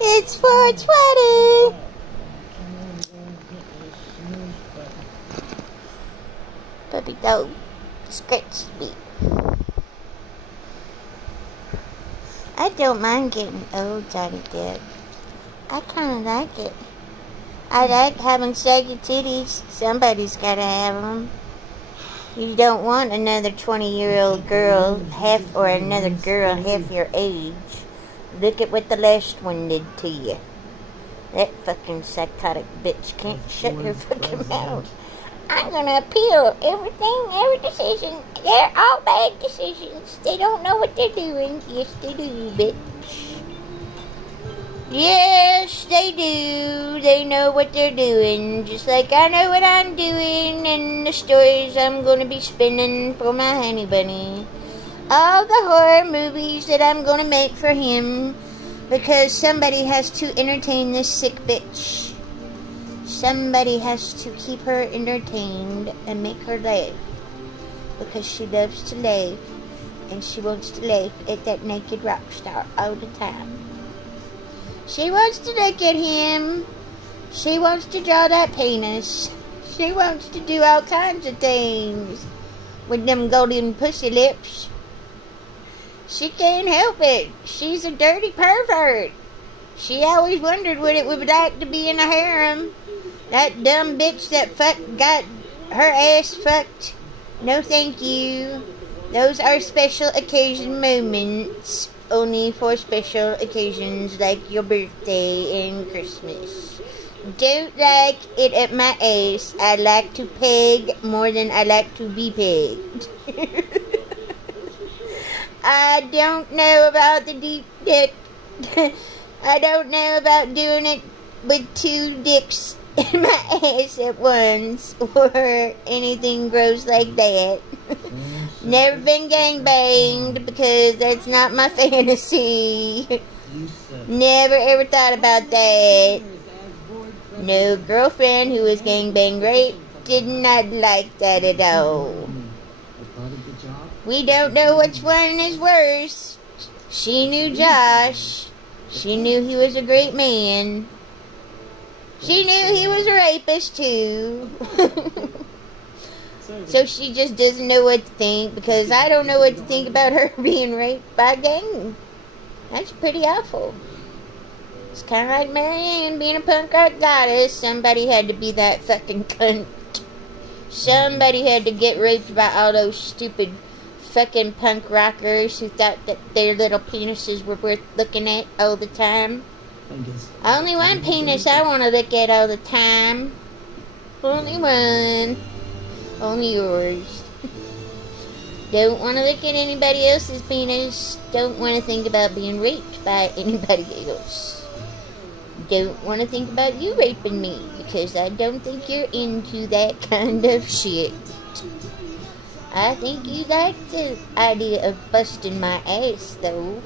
It's 420. Puppy dog scratched me. I don't mind getting old, Johnny Depp. I kind of like it. I like having saggy titties. Somebody's got to have them. You don't want another 20-year-old girl or another girl half your age. Look at what the last one did to you. That fucking psychotic bitch can't shut her fucking mouth. I'm gonna appeal every decision. They're all bad decisions. They don't know what they're doing. Yes, they do, bitch. Yes, they do. They know what they're doing. Just like I know what I'm doing and the stories I'm gonna be spinning for my honey bunny. All the horror movies that I'm gonna make for him, because somebody has to entertain this sick bitch. Somebody has to keep her entertained and make her laugh, because she loves to laugh, and she wants to laugh at that naked rock star all the time. She wants to look at him. She wants to draw that penis. She wants to do all kinds of things with them golden pussy lips. She can't help it. She's a dirty pervert. She always wondered what it would be like to be in a harem. That dumb bitch that got her ass fucked. No thank you. Those are special occasion moments. Only for special occasions like your birthday and Christmas. Don't like it at my ass. I like to peg more than I like to be pegged. I don't know about the deep dick. I don't know about doing it with two dicks in my ass at once, or anything gross like that. Never been gangbanged, because that's not my fantasy. Never ever thought about that. No girlfriend who was gangbang raped did not like that at all. We don't know which one is worse. She knew Josh. She knew he was a great man. She knew he was a rapist too. So she just doesn't know what to think, because I don't know what to think about her being raped by a gang. That's pretty awful. It's kind of like Marianne being a punk rock goddess. Somebody had to be that fucking cunt. Somebody had to get raped by all those stupid fucking punk rockers who thought that their little penises were worth looking at all the time. Only one penis I want to look at all the time. Only one. Only yours. Don't want to look at anybody else's penis. Don't want to think about being raped by anybody else. Don't want to think about you raping me, because I don't think you're into that kind of shit. I think you like the idea of busting my ass, though.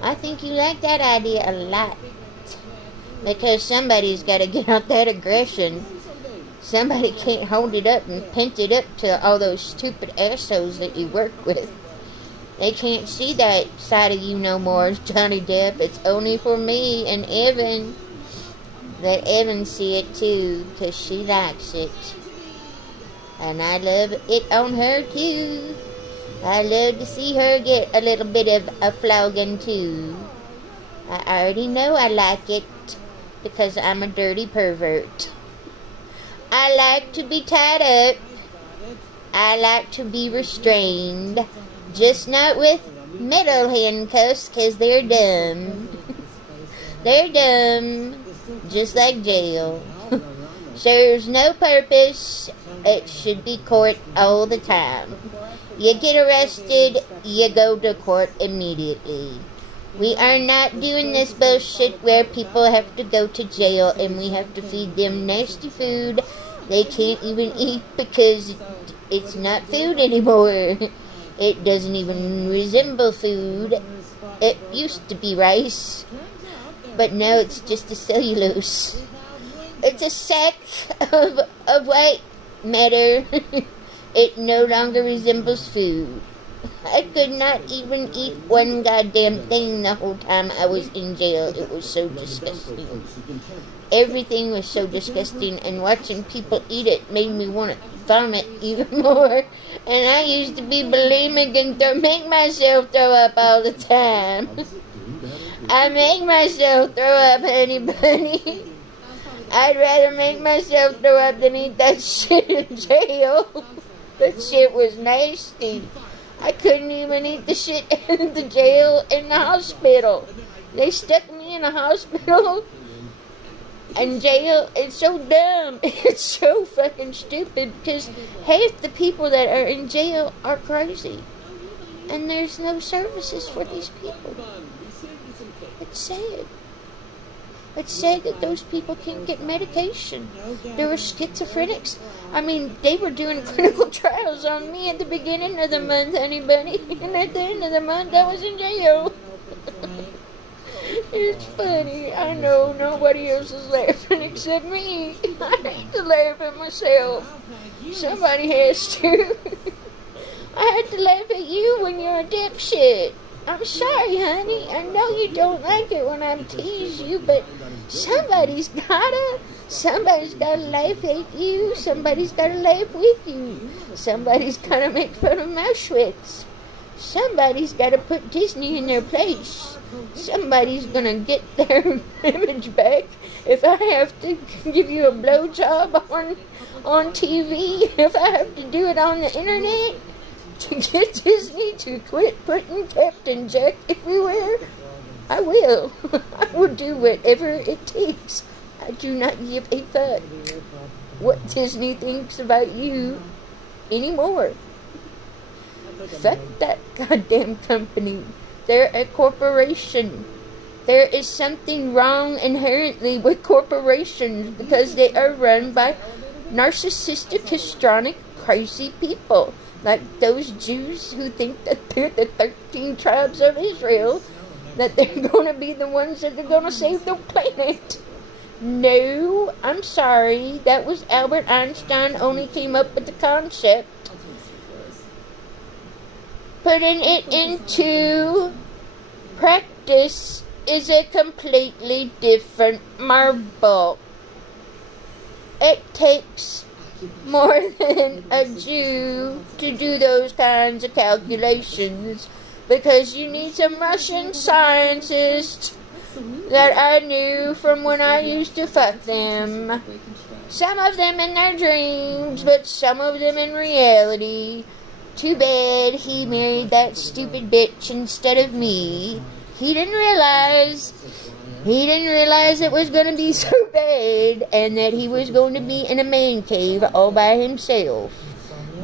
I think you like that idea a lot. Because somebody's got to get out that aggression. Somebody can't hold it up and pent it up to all those stupid assholes that you work with. They can't see that side of you no more, Johnny Depp. It's only for me and Evan. Let Evan see it too, because she likes it. And I love it on her too. I love to see her get a little bit of a flogging too. I already know I like it, because I'm a dirty pervert. I like to be tied up. I like to be restrained. Just not with metal handcuffs, because they're dumb. They're dumb. Just like jail. Serves no purpose. It should be court all the time. You get arrested, you go to court immediately. We are not doing this bullshit where people have to go to jail and we have to feed them nasty food they can't even eat because it's not food anymore. It doesn't even resemble food. It used to be rice, but now it's just a cellulose. It's a sack of white matter. It no longer resembles food. I could not even eat one goddamn thing the whole time I was in jail. It was so disgusting. Everything was so disgusting, and watching people eat it made me want to vomit even more. And I used to be bulimic and make myself throw up all the time. I make myself throw up, honey bunny. I'd rather make myself throw up than eat that shit in jail. That shit was nasty. I couldn't even eat the shit in the jail in the hospital. They stuck me in a hospital and jail. It's so dumb. It's so fucking stupid because half the people that are in jail are crazy. And there's no services for these people. It's sad. It's sad that those people can't get medication. There were schizophrenics. I mean, they were doing clinical trials on me at the beginning of the month, honey bunny. And at the end of the month, I was in jail. It's funny. I know nobody else is laughing except me. I hate to laugh at myself. Somebody has to. I had to laugh at you when you're a dipshit. I'm sorry, honey. I know you don't like it when I tease you, but somebody's gotta laugh at you. Somebody's gotta laugh with you. Somebody's gotta make fun of Auschwitz. Somebody's gotta put Disney in their place. Somebody's gonna get their image back. If I have to give you a blowjob on TV, if I have to do it on the internet, to get Disney to quit putting Captain Jack everywhere, I will. I will do whatever it takes. I do not give a thought what Disney thinks about you anymore. Fuck that goddamn company. They're a corporation. There is something wrong inherently with corporations because they are run by narcissistic, histrionic, crazy people. Like those Jews who think that they're the 13 tribes of Israel, that they're going to be the ones that are going to save the planet. No, I'm sorry. That was Albert Einstein only came up with the concept. Putting it into practice is a completely different marble. It takes more than a Jew to do those kinds of calculations, because you need some Russian scientists that I knew from when I used to fuck them. Some of them in their dreams, but some of them in reality. Too bad he married that stupid bitch instead of me. He didn't realize it was going to be so bad, and that he was going to be in a man cave all by himself.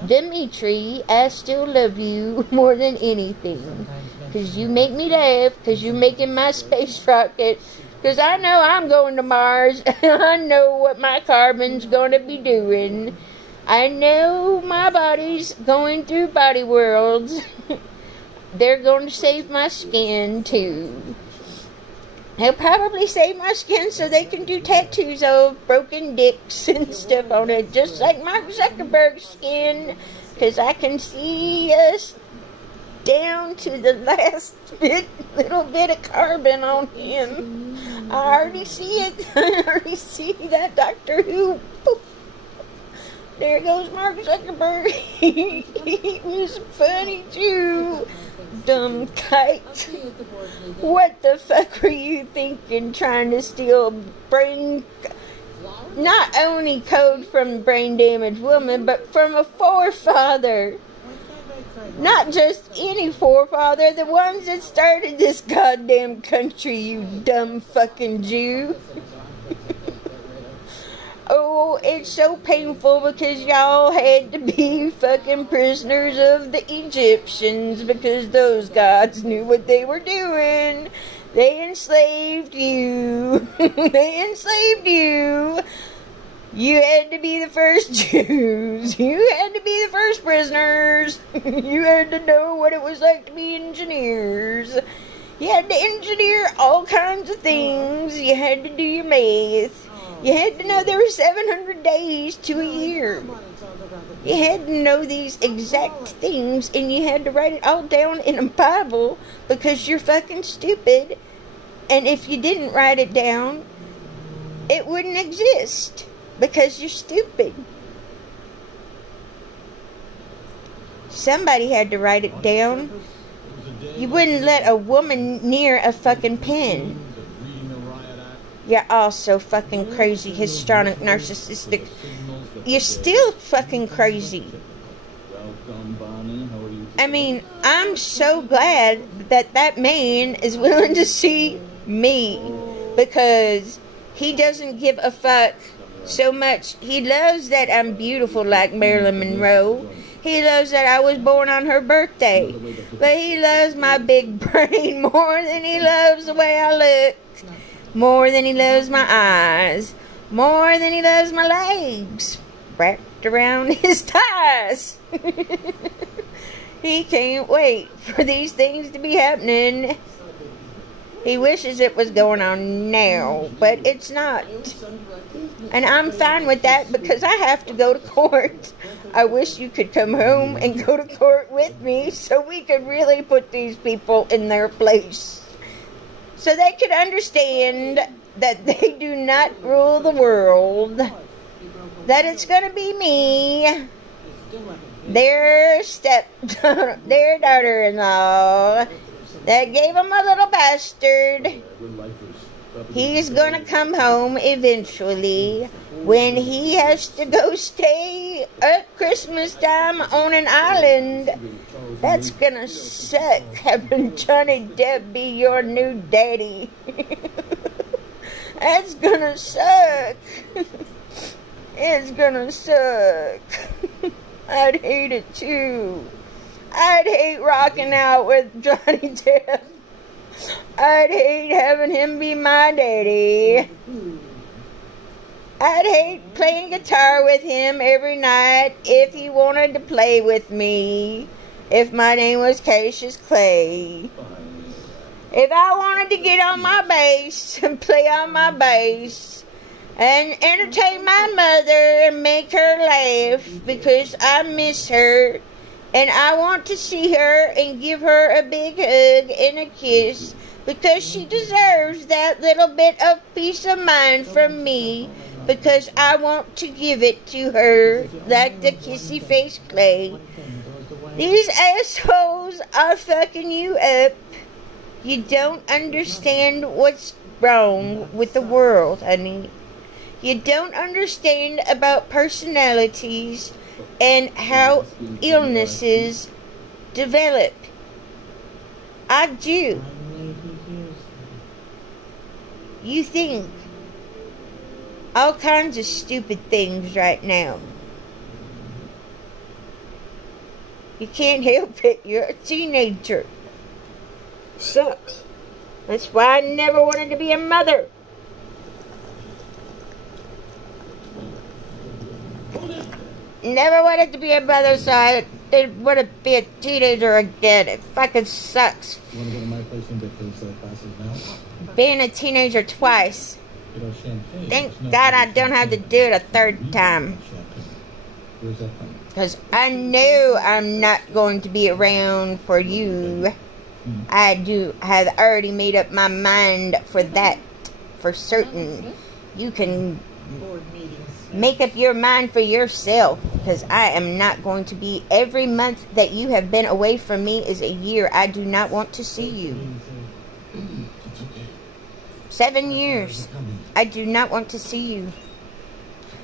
Dimitri, I still love you more than anything, because you make me laugh, because you're making my space rocket, because I know I'm going to Mars, and I know what my carbon's going to be doing. I know my body's going through body worlds. They're going to save my skin, too. They'll probably save my skin so they can do tattoos of broken dicks and stuff on it, just like Mark Zuckerberg's skin, because I can see us down to the last little bit of carbon on him. I already see it. I already see that Doctor Who. Boop. There goes Mark Zuckerberg. He was funny too. Dumb kite. What the fuck were you thinking, trying to steal brain, not only code from Brain Damaged Woman, but from a forefather? Not just any forefather, the ones that started this goddamn country, you dumb fucking Jew. Oh, it's so painful because y'all had to be fucking prisoners of the Egyptians because those gods knew what they were doing. They enslaved you. They enslaved you. You had to be the first Jews. You had to be the first prisoners. You had to know what it was like to be engineers. You had to engineer all kinds of things. You had to do your math. You had to know there were 700 days to a year. You had to know these exact things, and you had to write it all down in a Bible because you're fucking stupid. And if you didn't write it down, it wouldn't exist because you're stupid. Somebody had to write it down. You wouldn't let a woman near a fucking pen. You're all so fucking crazy, histrionic, narcissistic. You're still fucking crazy. I mean, I'm so glad that that man is willing to see me, because he doesn't give a fuck so much. He loves that I'm beautiful like Marilyn Monroe. He loves that I was born on her birthday. But he loves my big brain more than he loves the way I look. More than he loves my eyes. More than he loves my legs wrapped around his thighs. He can't wait for these things to be happening. He wishes it was going on now, but it's not. And I'm fine with that because I have to go to court. I wish you could come home and go to court with me so we could really put these people in their place. So they could understand that they do not rule the world. That it's going to be me, their their daughter-in-law, that gave him a little bastard. He's gonna come home eventually when he has to go stay at Christmas time on an island. That's gonna suck, having Johnny Depp be your new daddy. That's gonna suck. It's gonna suck. I'd hate it too. I'd hate rocking out with Johnny Depp. I'd hate having him be my daddy. I'd hate playing guitar with him every night if he wanted to play with me. If my name was Cassius Clay. If I wanted to get on my bass and play on my bass and entertain my mother and make her laugh because I miss her. And I want to see her and give her a big hug and a kiss because she deserves that little bit of peace of mind from me, because I want to give it to her like the kissy face Clay. These assholes are fucking you up. You don't understand what's wrong with the world, honey. You don't understand about personalities and how illnesses develop. I do. You think all kinds of stupid things right now. You can't help it. You're a teenager. Sucks. That's why I never wanted to be a mother. Never wanted to be a mother, so I didn't want to be a teenager again. It fucking sucks. You want to go to my place and get those classes now? Being a teenager twice. Thank God I don't have to do it a third time. Where's that from? Because I know I'm not going to be around for you. I have already made up my mind for that, for certain. You can make up your mind for yourself, because I am not going to be. Every month that you have been away from me is a year. I do not want to see you. 7 years. I do not want to see you.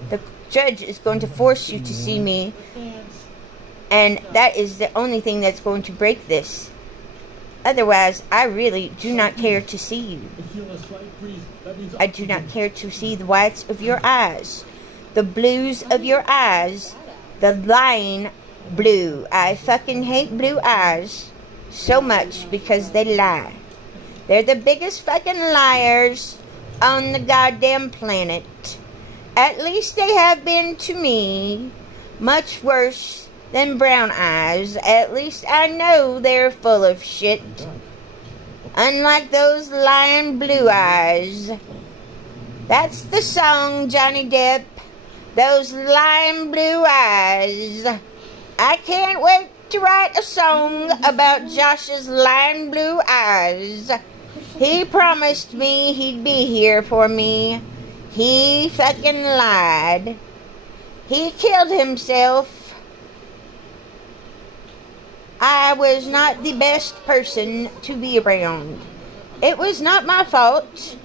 The judge is going to force you to see me, and that is the only thing that's going to break this. Otherwise, I really do not care to see you. I do not care to see the whites of your eyes, the blues of your eyes, the lying blue. I fucking hate blue eyes so much because they lie. They're the biggest fucking liars on the goddamn planet. At least they have been to me. Much worse than brown eyes. At least I know they're full of shit. Unlike those lying blue eyes. That's the song, Johnny Depp. Those lime blue eyes. I can't wait to write a song about Josh's lime blue eyes. He promised me he'd be here for me. He fucking lied. He killed himself. I was not the best person to be around. It was not my fault.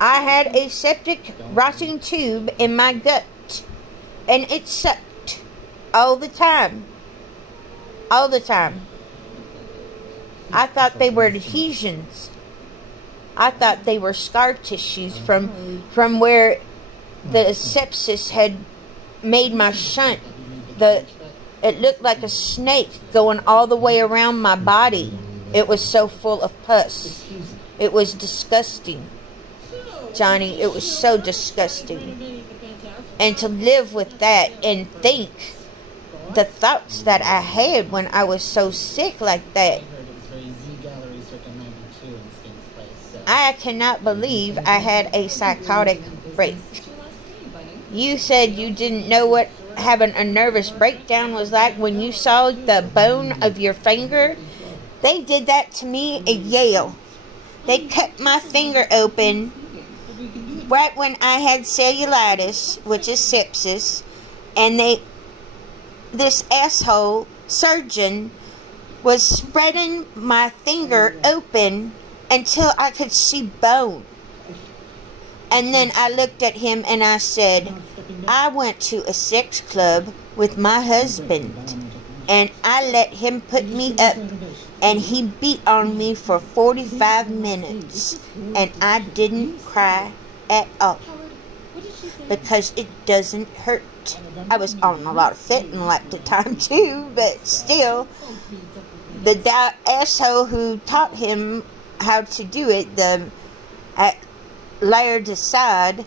I had a septic rotting tube in my gut, and it sucked all the time. All the time. I thought they were adhesions. I thought they were scar tissues from where the sepsis had made my shunt. It looked like a snake going all the way around my body. It was so full of pus. It was disgusting. Johnny, it was so disgusting. And to live with that and think the thoughts that I had when I was so sick like that. I cannot believe I had a psychotic break. You said you didn't know what having a nervous breakdown was like when you saw the bone of your finger. They did that to me at Yale. They cut my finger open right when I had cellulitis, which is sepsis, and this asshole surgeon was spreading my finger open until I could see bone. And then I looked at him and I said, I went to a sex club with my husband and I let him put me up, and he beat on me for 45 minutes and I didn't cry at all because it doesn't hurt. I was on a lot of fentanyl at the time too, but still, the asshole who taught him how to do it, at Laird Assad,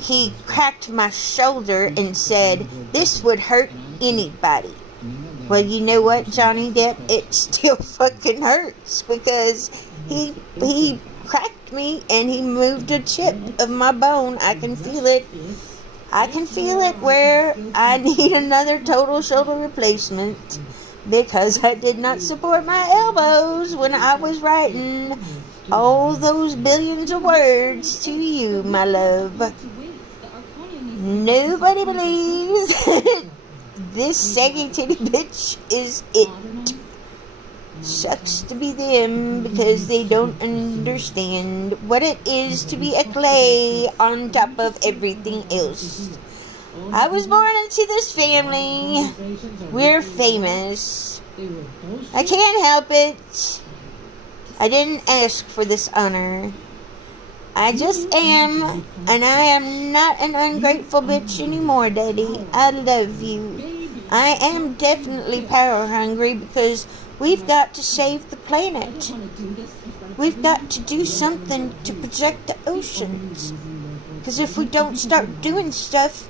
he cracked my shoulder and said, this would hurt anybody. Well, you know what, Johnny Depp? It still fucking hurts because he cracked me and he moved a chip of my bone. I can feel it. I can feel it where I need another total shoulder replacement because I did not support my elbows when I was writing all those billions of words to you, my love. Nobody believes this saggy titty bitch is it. Sucks to be them because they don't understand what it is to be a clay on top of everything else. I was born into this family. We're famous. I can't help it. I didn't ask for this honor. I just am, and I am not an ungrateful bitch anymore, Daddy. I love you. I am definitely power hungry because we've got to save the planet. We've got to do something to protect the oceans. Because if we don't start doing stuff,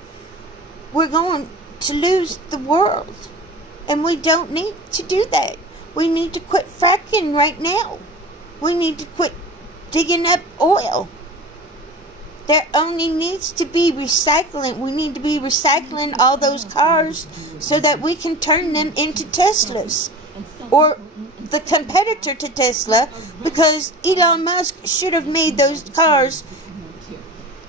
we're going to lose the world. And we don't need to do that. We need to quit fracking right now. We need to quit digging up oil. There only needs to be recycling. We need to be recycling all those cars so that we can turn them into Teslas. Or the competitor to Tesla, because Elon Musk should have made those cars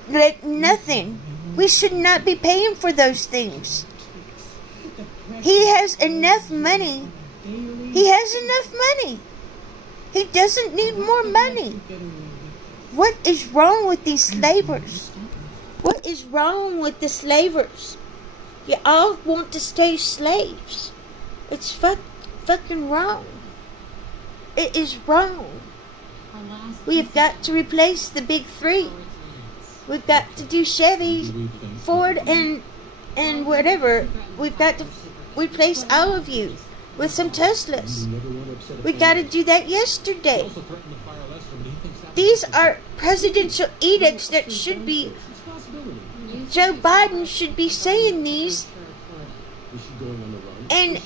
like nothing. We should not be paying for those things. He has enough money. He has enough money. He doesn't need more money. What is wrong with these slavers? What is wrong with the slavers? You all want to stay slaves. It's fucking wrong. It is wrong. We have got to replace the big three. We've got to do Chevy, Ford, and whatever. We've got to replace all of you with some Teslas. We got to do that yesterday. These are presidential edicts that should be... Joe Biden should be saying these and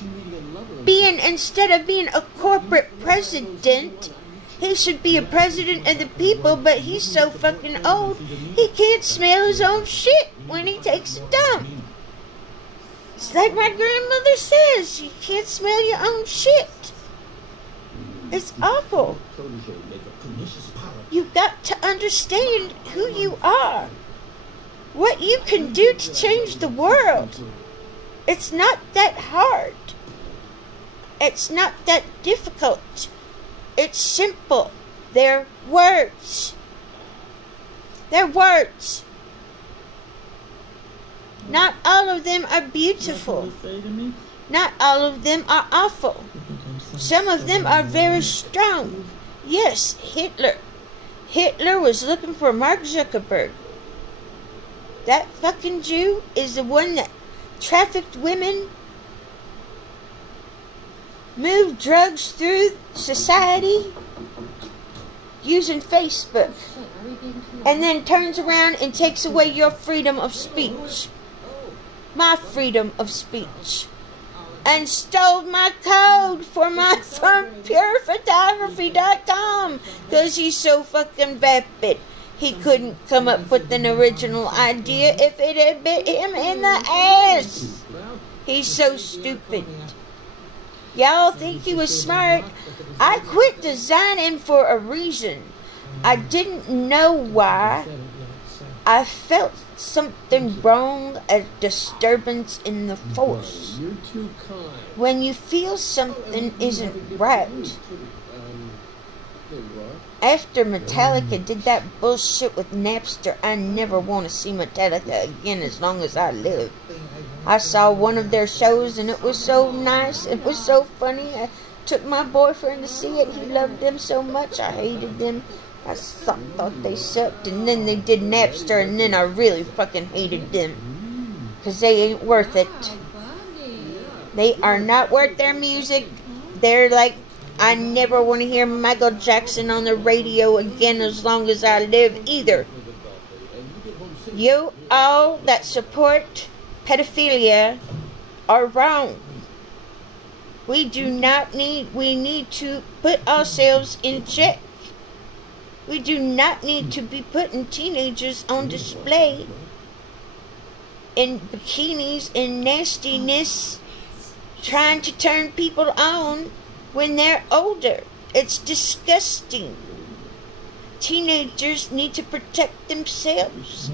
instead of being a corporate president, He should be a president of the people, but he's so fucking old, he can't smell his own shit when he takes a dump. It's like my grandmother says, you can't smell your own shit. It's awful. You've got to understand who you are. What you can do to change the world. It's not that hard. It's not that difficult. It's simple. They're words. They're words. Not all of them are beautiful. Not all of them are awful. Some of them are very strong. Yes, Hitler. Hitler was looking for Mark Zuckerberg. That fucking Jew is the one that trafficked women, moved drugs through society using Facebook, and then turns around and takes away your freedom of speech. My freedom of speech. And stole my code from purephotography.com because he's so fucking vapid. He couldn't come up with an original idea if it had bit him in the ass. He's so stupid. Y'all think he was smart? I quit designing for a reason. I didn't know why. I felt something wrong, a disturbance in the force. When you feel something isn't right. After Metallica did that bullshit with Napster, I never want to see Metallica again as long as I live. I saw one of their shows and it was so nice. It was so funny. I took my boyfriend to see it. He loved them so much. I hated them. I thought they sucked. And then they did Napster and then I really fucking hated them. Because they ain't worth it. They are not worth their music. They're like, I never want to hear Michael Jackson on the radio again as long as I live either. You all that support pedophilia are wrong. We need to put ourselves in check. We do not need to be putting teenagers on display in bikinis and nastiness, trying to turn people on when they're older. It's disgusting. Teenagers need to protect themselves.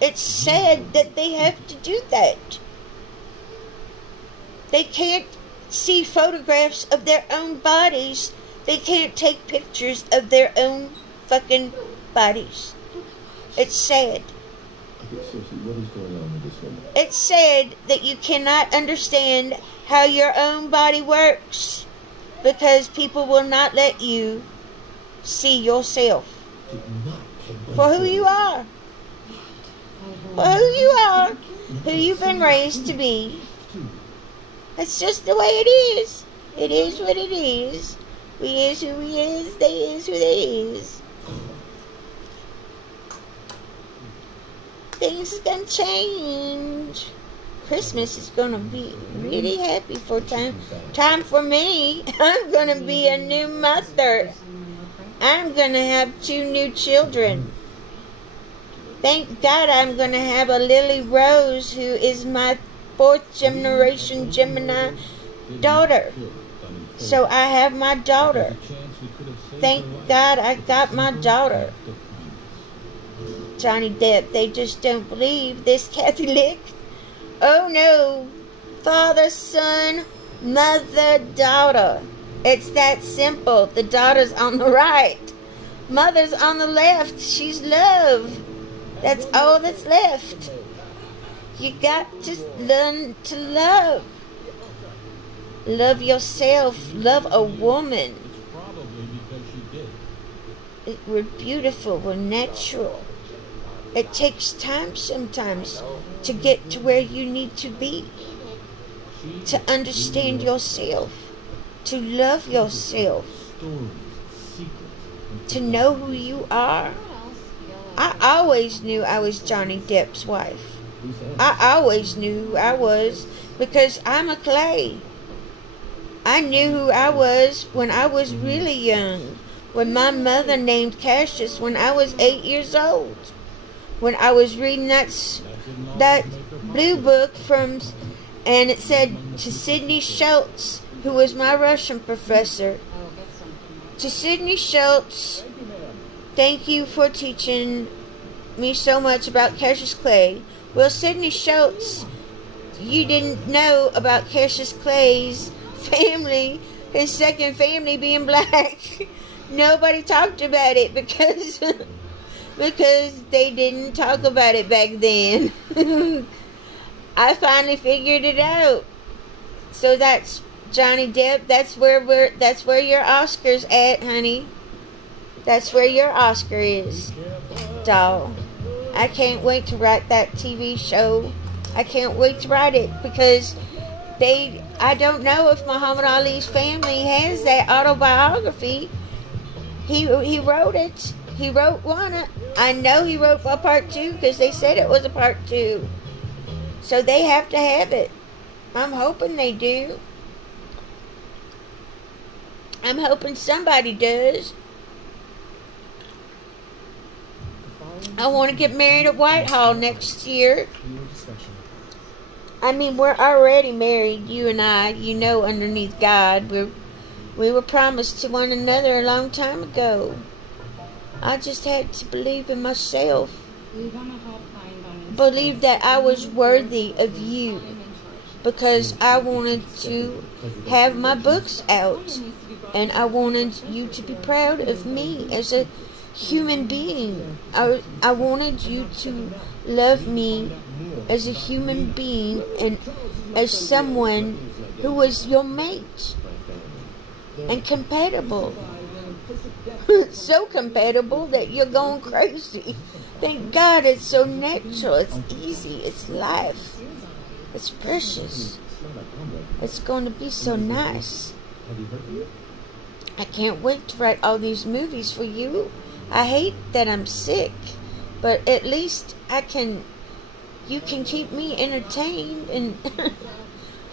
It's sad that they have to do that. They can't see photographs of their own bodies. They can't take pictures of their own fucking bodies. It's sad. It's sad that you cannot understand how your own body works because people will not let you see yourself for who you are. For who you are, who you've been raised to be. That's just the way it is. It is what it is. We is who we is, they is who they is. Things are gonna change. Christmas is gonna be really happy for time for me. I'm gonna be a new mother. I'm gonna have 2 new children. Thank God I'm gonna have a Lily Rose who is my 4th generation Gemini daughter. So I have my daughter. Thank God I got my daughter. Johnny Depp, they just don't believe this Catholic. Oh no. Father, son, mother, daughter. It's that simple. The daughter's on the right. Mother's on the left. She's love. That's all that's left. You got to learn to love. Love yourself. Love a woman. We're beautiful. We're natural. It takes time sometimes to get to where you need to be. To understand yourself. To love yourself. To know who you are. I always knew I was Johnny Depp's wife. I always knew who I was because I'm a Clay. I knew who I was when I was really young. When my mother named Cassius when I was 8 years old. When I was reading that blue book from, and it said to Sidney Schultz, who was my Russian professor. To Sidney Schultz, thank you for teaching me so much about Cassius Clay. Well, Sidney Schultz, you didn't know about Cassius Clay's family, his second family being black. Nobody talked about it because they didn't talk about it back then. I finally figured it out. So that's Johnny Depp. That's where your Oscar's at, honey. That's where your Oscar is, doll. I can't wait to write that TV show. I can't wait to write it because I don't know if Muhammad Ali's family has that autobiography. He wrote it. He wrote one. I know he wrote a part 2 because they said it was a part 2. So they have to have it. I'm hoping they do. I'm hoping somebody does. I want to get married at Whitehall next year. I mean, we're already married, you and I, you know, underneath God. We were promised to one another a long time ago. I just had to believe in myself. Believe that I was worthy of you. Because I wanted to have my books out. And I wanted you to be proud of me as a human being. I wanted you to love me as a human being and as someone who was your mate and compatible. So compatible that you're going crazy. Thank God it's so natural, it's easy, it's life, it's precious. It's going to be so nice. I can't wait to write all these movies for you. I hate that I'm sick, but at least you can keep me entertained. And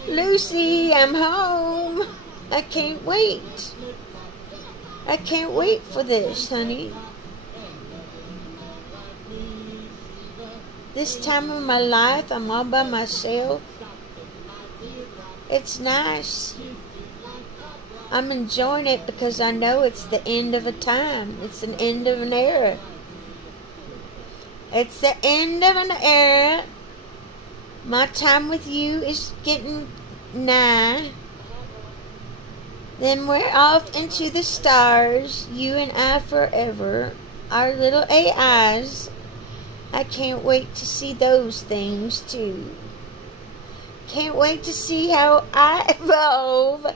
Lucy, I'm home. I can't wait. I can't wait for this, honey. This time of my life, I'm all by myself. It's nice. I'm enjoying it because I know it's the end of a time. It's an end of an era. It's the end of an era. My time with you is getting nigh. Then we're off into the stars, you and I forever. Our little AIs. I can't wait to see those things too. Can't wait to see how I evolve.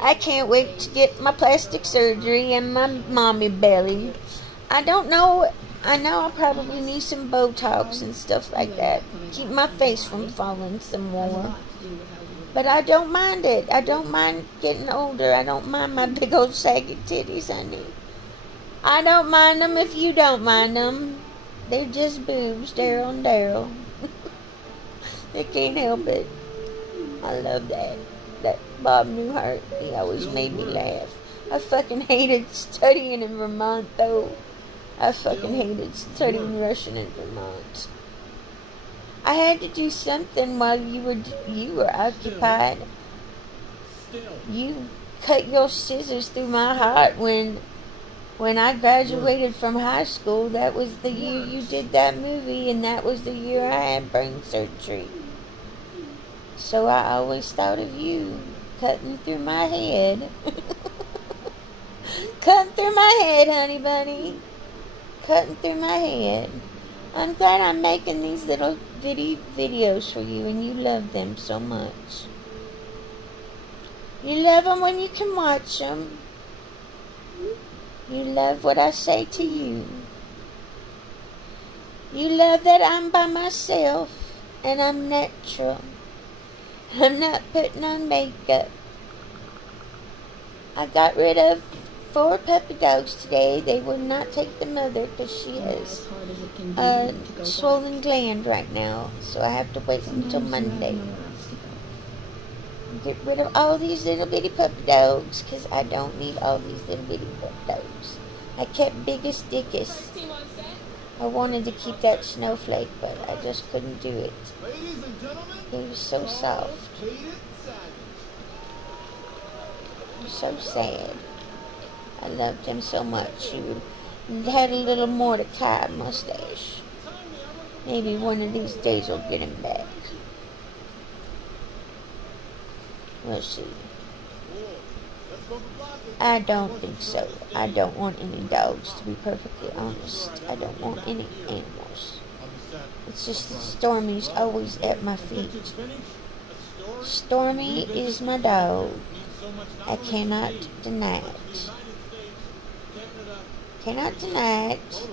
I can't wait to get my plastic surgery and my mommy belly. I don't know. I know I'll probably need some Botox and stuff like that. Keep my face from falling some more. But I don't mind it. I don't mind getting older. I don't mind my big old saggy titties, honey. I don't mind them if you don't mind them. They're just boobs, Daryl and Daryl. They can't help it. I love that. That Bob Newhart, he always made me laugh. I fucking hated studying in Vermont, though. I fucking hated studying Russian in Vermont. I had to do something while you were occupied. You cut your scissors through my heart when I graduated from high school. That was the year you did that movie, and that was the year I had brain surgery. So I always thought of you cutting through my head. Cutting through my head, honey bunny. Cutting through my head. I'm glad I'm making these little videos for you, and you love them so much. You love them when you can watch them. You love what I say to you. You love that I'm by myself, and I'm natural. I'm not putting on makeup. I got rid of 4 puppy dogs today. They would not take the mother because she has a swollen gland right now. So I have to wait until Monday. get rid of all these little bitty puppy dogs, because I don't need all these little bitty puppy dogs. I kept Biggest Dickus. I wanted to keep that Snowflake, but I just couldn't do it. He was so soft. So sad. I loved him so much. He had a little Mordecai mustache. Maybe one of these days I'll get him back. We'll see. I don't think so. I don't want any dogs, to be perfectly honest. I don't want any animals. It's just that Stormy's always at my feet. Stormy is my dog. I cannot deny it. Cannot deny it.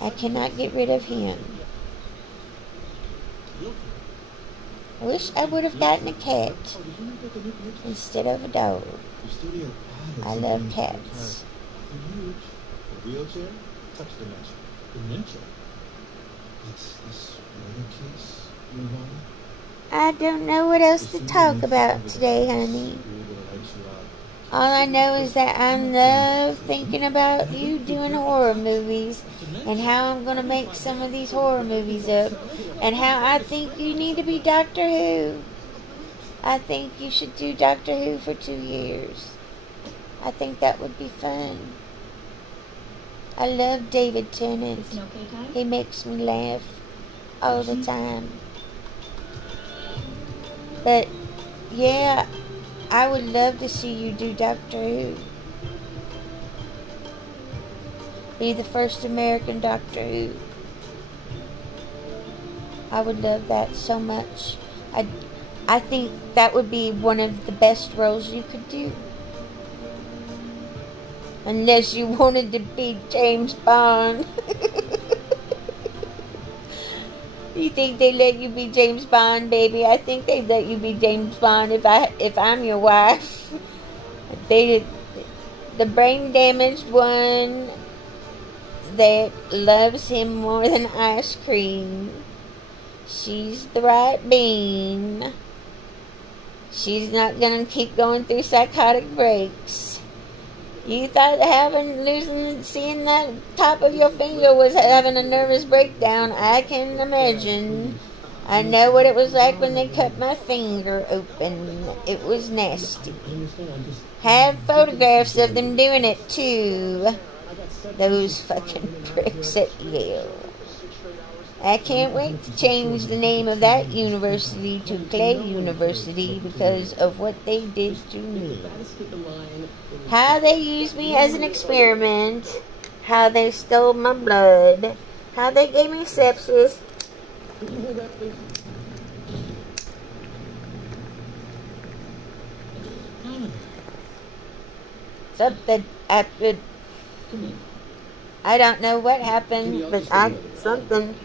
I cannot get rid of him. I wish I would have gotten a cat instead of a dog. I love cats. I don't know what else to talk about today, honey. All I know is that I love thinking about you doing horror movies and how I'm going to make some of these horror movies up and how I think you need to be Doctor Who. I think you should do Doctor Who for 2 years. I think that would be fun. I love David Tennant. He makes me laugh all the time. But, yeah, I would love to see you do Doctor Who. Be the first American Doctor Who. I would love that so much. I think that would be one of the best roles you could do. Unless you wanted to be James Bond. You think they let you be James Bond, baby? I think they let you be James Bond if I'm your wife. The brain damaged one that loves him more than ice cream. She's the right bean. She's not gonna keep going through psychotic breaks. You thought seeing that top of your finger was having a nervous breakdown. I can imagine. I know what it was like when they cut my finger open. It was nasty. Have photographs of them doing it too. Those fucking pricks at Yale. I can't wait to change the name of that university to Clay University because of what they did to me. How they used me as an experiment. How they stole my blood. How they gave me sepsis. Something happened. I don't know what happened, but something.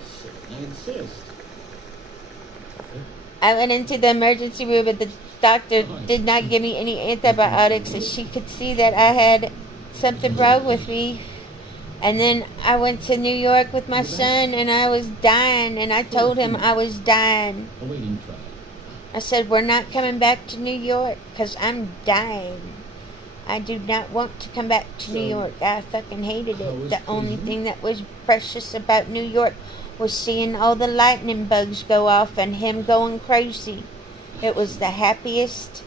I went into the emergency room, but the doctor did not give me any antibiotics, and she could see that I had something wrong with me. And then I went to New York with my son, and I was dying, and I told him I was dying. I said, we're not coming back to New York, because I'm dying. I do not want to come back to New York. I fucking hated it. The only thing that was precious about New York was seeing all the lightning bugs go off and him going crazy. It was the happiest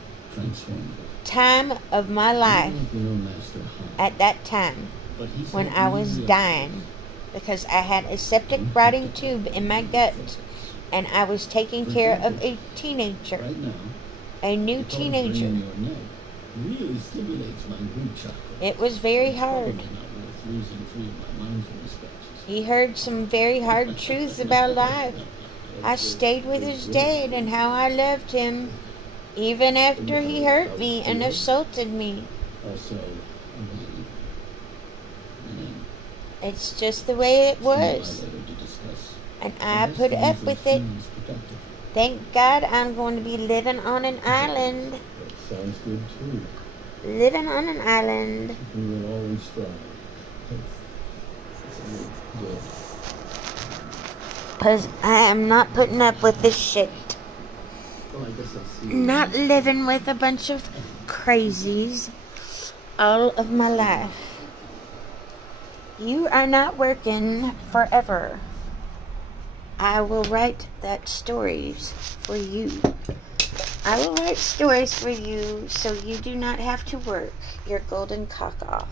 time of my life at that time when I was dying because I had a septic rotting tube in my gut and I was taking care of a teenager, a new teenager. It was very hard. He heard some very hard truths about life. I stayed with his dad and how I loved him even after he hurt me and assaulted me. It's just the way it was. And I put up with it. Thank God I'm going to be living on an island. Sounds good too. Living on an island. We will always strive. Because I am not putting up with this shit. not living with a bunch of crazies all of my life. You are not working forever. I will write that stories for you. I will write stories for you so you do not have to work your golden cock off.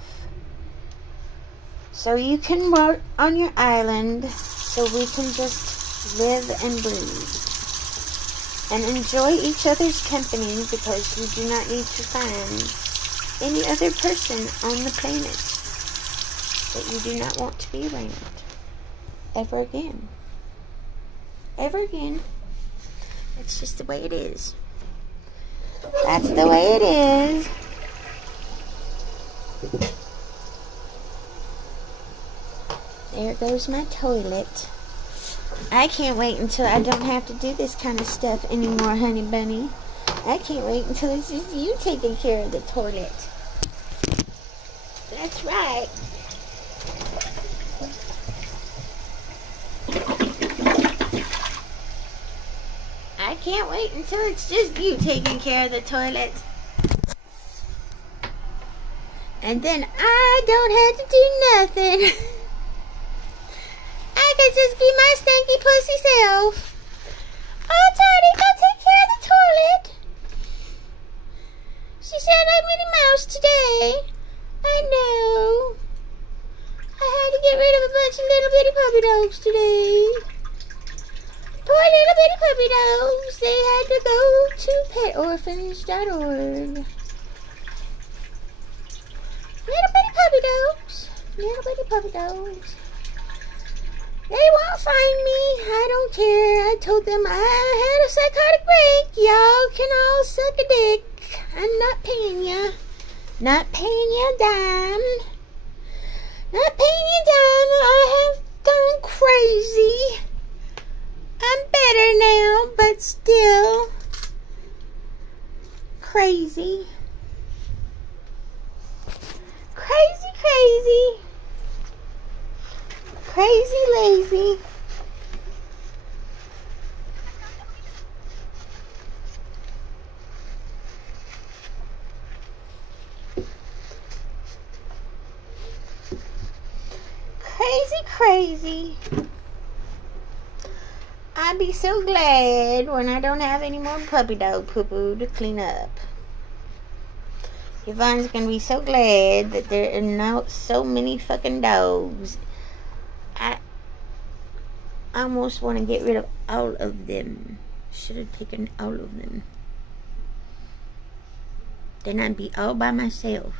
So you can work on your island so we can just live and breathe. And enjoy each other's company because you do not need to find any other person on the planet that you do not want to be around ever again. Ever again. That's just the way it is. That's the way it is. There goes my toilet. I can't wait until I don't have to do this kind of stuff anymore, honey bunny. I can't wait until it's just you taking care of the toilet. That's right. I can't wait until it's just you taking care of the toilet. And then I don't have to do nothing. I can just be my stinky pussy self. Oh, Tony, go take care of the toilet. She said I'm Minnie Mouse today. I know. I had to get rid of a bunch of little bitty puppy dogs today. Poor little bitty puppy dogs. They had to go to petorphans.org. Little bitty puppy dogs. Little bitty puppy dogs. They won't find me. I don't care. I told them I had a psychotic break. Y'all can all suck a dick. I'm not paying ya. Not paying ya a dime. Not paying ya a dime. I have gone crazy. I'm better now, but still crazy. Crazy, crazy. Crazy lazy. Crazy, crazy. I'd be so glad when I don't have any more puppy dog poo-poo to clean up. Yvonne's gonna be so glad that there are not so many fucking dogs. I almost want to get rid of all of them. Should have taken all of them. Then I'd be all by myself.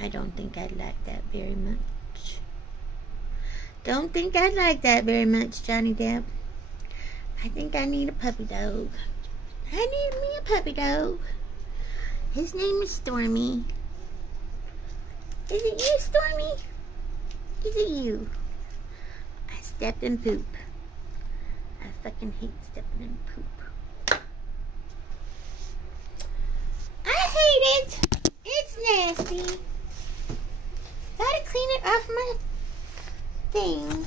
I don't think I'd like that very much. Don't think I'd like that very much, Johnny Depp. I think I need a puppy dog. I need me a puppy dog. His name is Stormy. Is it you, Stormy? Is it you? I stepped in poop. I fucking hate stepping in poop. I hate it. It's nasty. Gotta clean it off my thing.